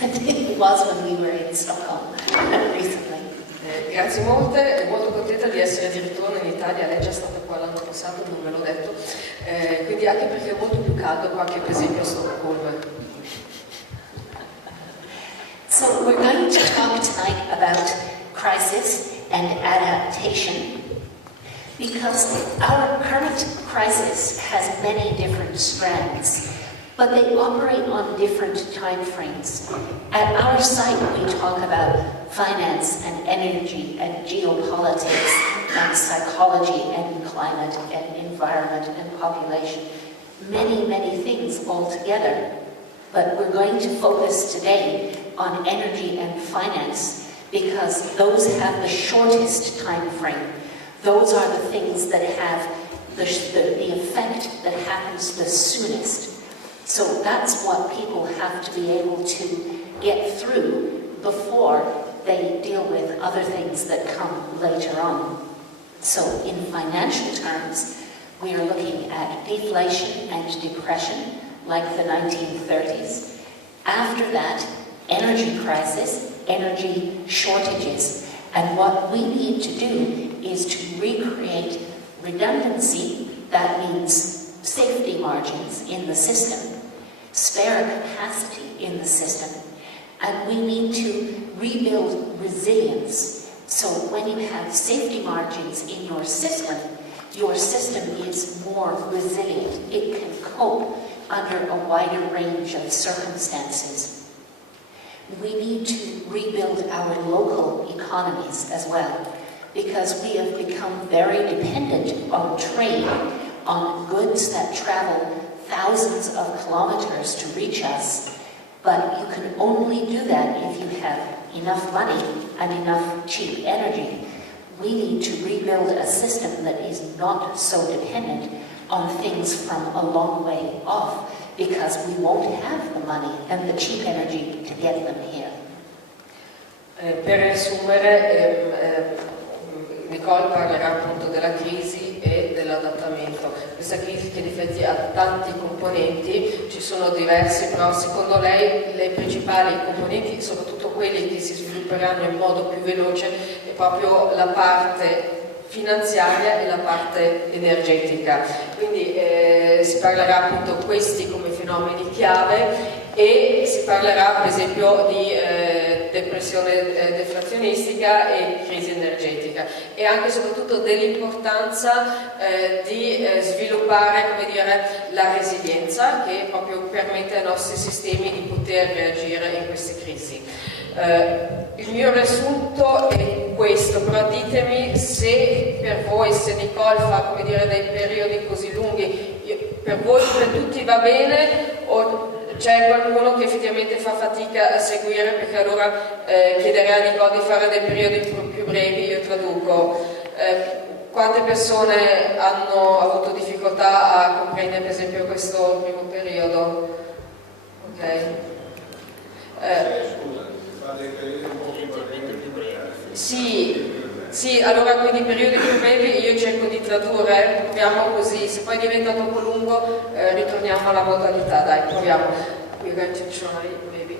It was when we were in Stockholm recently. Grazie molte, molto contenta di essere di ritorno in Italia, lei è già stata qua l'anno passato, non ve l'ho detto, quindi anche perché è molto più caldo qua che per esempio a Stoccolma. So we're going to talk tonight about crisis and adaptation, because our current crisis has many different strands, but they operate on different time frames. At our site, we talk about finance and energy and geopolitics and psychology and climate and environment and population. Many, many things all together. But we're going to focus today on energy and finance because those have the shortest time frame. Those are the things that have the effect that happens the soonest. So that's what people have to be able to get through before they deal with other things that come later on. So in financial terms, we are looking at deflation and depression, like the 1930s. After that, energy crisis, energy shortages. And what we need to do is to recreate redundancy, that means safety margins in the system, spare capacity in the system, and we need to rebuild resilience. So when you have safety margins in your system is more resilient. It can cope under a wider range of circumstances. We need to rebuild our local economies as well, because we have become very dependent on trade, on goods that travel thousands of kilometers to reach us, but you can only do that if you have enough money and enough cheap energy. We need to rebuild a system that is not so dependent on things from a long way off, because we won't have the money and the cheap energy to get them here. Per riassumere, Nicole parlerà appunto della crisi e dell'adattamento. Questa crisi che in effetti ha tanti componenti, ci sono diversi, però secondo lei le principali componenti, soprattutto quelli che si svilupperanno in modo più veloce, è proprio la parte finanziaria e la parte energetica. Quindi si parlerà appunto questi come fenomeni chiave e si parlerà per esempio di depressione deflazionistica e crisi energetica, e anche e soprattutto dell'importanza di sviluppare, come dire, la resilienza che proprio permette ai nostri sistemi di poter reagire in queste crisi. Il mio riassunto è questo, però ditemi se per voi, se Nicole fa, come dire, dei periodi così lunghi, per voi, per tutti va bene, o c'è qualcuno che effettivamente fa fatica a seguire, perché allora chiederei a Nicole di fare dei periodi più brevi, io traduco. Quante persone hanno avuto difficoltà a comprendere per esempio questo primo periodo? Ok. Dei periodi un po' più brevi. Sì, allora quindi periodi più brevi io cerco di tradurre, proviamo così, se poi diventa troppo lungo ritorniamo alla modalità, dai, proviamo. We're going to try, maybe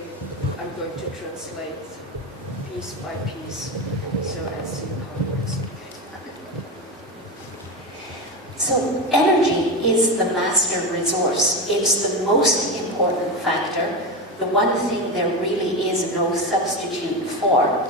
I'm going to translate piece by piece, so as see how it works. So energy is the master resource. It's the most important factor, the one thing there really is no substitute for.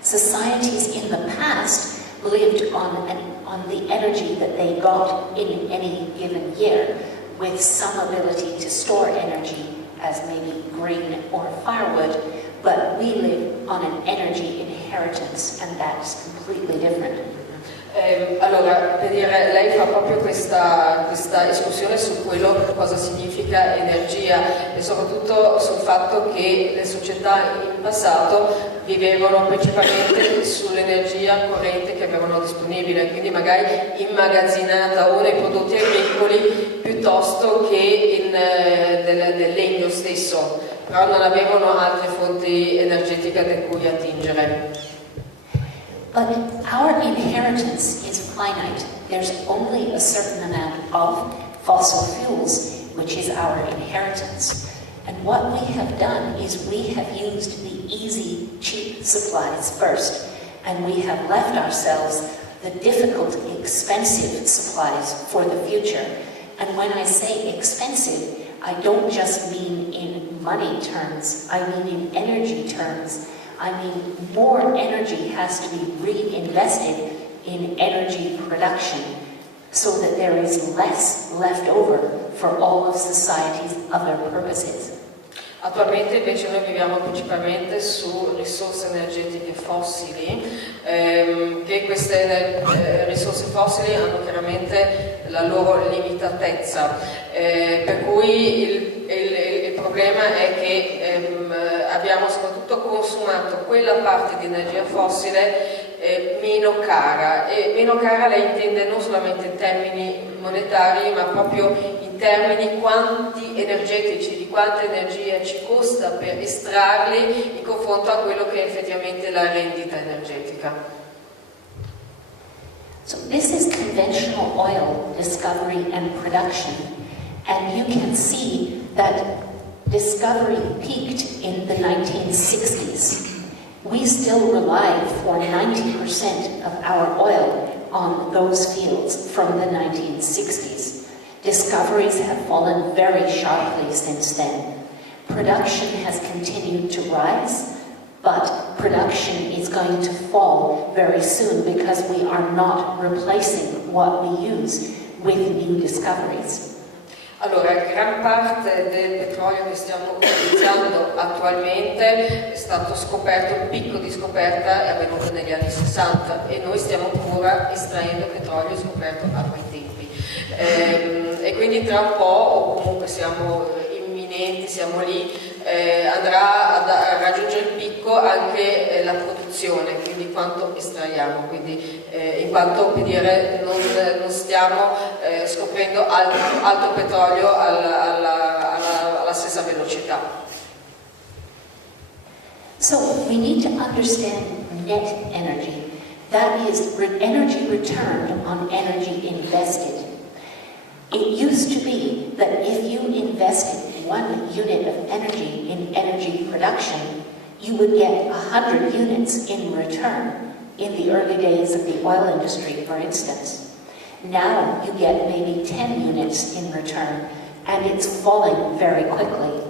Societies in the past lived on the energy that they got in any given year, with some ability to store energy as maybe grain or firewood, but we live on an energy inheritance, and that's completely different. Allora, per dire, lei fa proprio questa escursione su quello cosa significa energia e soprattutto sul fatto che le società in passato vivevano principalmente sull'energia corrente che avevano disponibile, quindi magari immagazzinata o nei prodotti agricoli piuttosto che del legno stesso, però non avevano altre fonti energetiche da cui attingere. But our inheritance is finite. There's only a certain amount of fossil fuels, which is our inheritance. And what we have done is we have used the easy, cheap supplies first, and we have left ourselves the difficult, expensive supplies for the future. And when I say expensive, I don't just mean in money terms, I mean in energy terms. I mean more energy has to be reinvested in energy production so that there is less left over for all of society's other purposes. Attualmente invece noi viviamo principalmente su risorse energetiche fossili, che queste risorse fossili hanno chiaramente la loro limitatezza, per cui il problema è che abbiamo soprattutto consumato quella parte di energia fossile meno cara, e meno cara lei intende non solamente in termini monetari ma proprio in termini quanti energetici, di quanta energia ci costa per estrarli in confronto a quello che è effettivamente la rendita energetica. So this is conventional oil discovery and production, and you can see that discovery peaked in the 1960s. We still rely for 90% of our oil on those fields from the 1960s. Discoveries have fallen very sharply since then. Production has continued to rise, but production is going to fall very soon because we are not replacing what we use with new discoveries. Allora, gran parte del petrolio che stiamo utilizzando attualmente è stato scoperto, il picco di scoperta è avvenuto negli anni 60 e noi stiamo ancora estraendo petrolio scoperto a quei tempi. E quindi tra un po', o comunque siamo imminenti, siamo lì, andrà a raggiungere il picco anche la produzione, quindi quanto estraiamo, quindi in quanto per dire non stiamo scoprendo alto petrolio alla stessa velocità. So we need to understand net energy. That is energy returned on energy invested. It used to be that if you invested 1 unit of energy in energy production, you would get 100 units in return in the early days of the oil industry, for instance. Now you get maybe 10 units in return, and it's falling very quickly.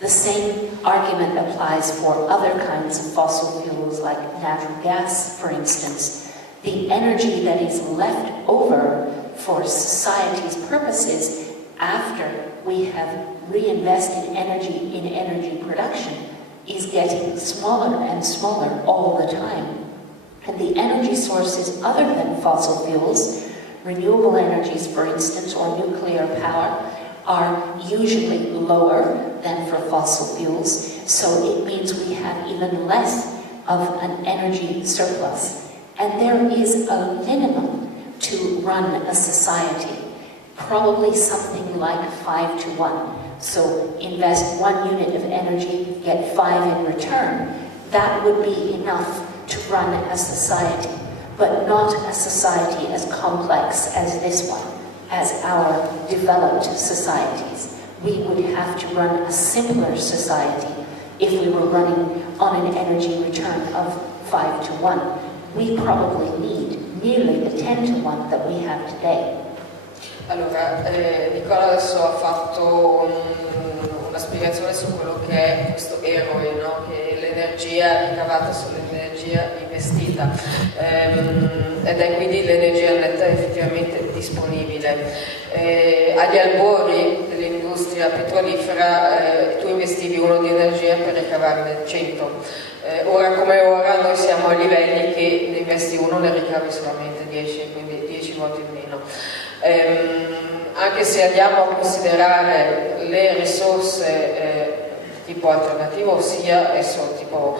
The same argument applies for other kinds of fossil fuels like natural gas, for instance. The energy that is left over for society's purposes after we have reinvested energy in energy production is getting smaller and smaller all the time. And the energy sources other than fossil fuels, renewable energies for instance, or nuclear power, are usually lower than for fossil fuels, so it means we have even less of an energy surplus. And there is a minimum to run a society, probably something like 5 to 1. So invest 1 unit of energy, get 5 in return. That would be enough to run a society, but not a society as complex as this one, as our developed societies. We would have to run a simpler society if we were running on an energy return of 5 to 1. We probably need nearly the 10 to 1 that we have today. Allora, Nicola adesso ha fatto una spiegazione su quello che è questo eroe, no? Che è l'energia ricavata sull'energia investita, ed è quindi l'energia netta effettivamente disponibile. Agli albori dell'industria petrolifera tu investivi 1 di energia per ricavarne 100. Ora come ora noi siamo a livelli che ne investi 1, ne ricavi solamente 10, quindi 10 volte in meno. Anche se andiamo a considerare le risorse tipo alternativo, sia esso tipo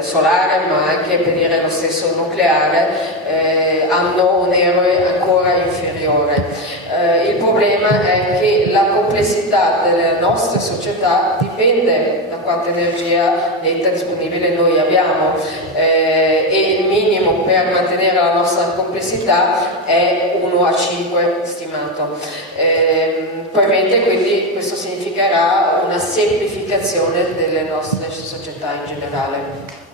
solare, ma anche per dire lo stesso nucleare, hanno un eroe ancora inferiore. Il problema è che la complessità delle nostre società dipende da quanta energia netta disponibile noi abbiamo, e il minimo per mantenere la nostra complessità è 1 a 5 stimato. Probabilmente quindi questo significherà una semplificazione delle nostre società in generale.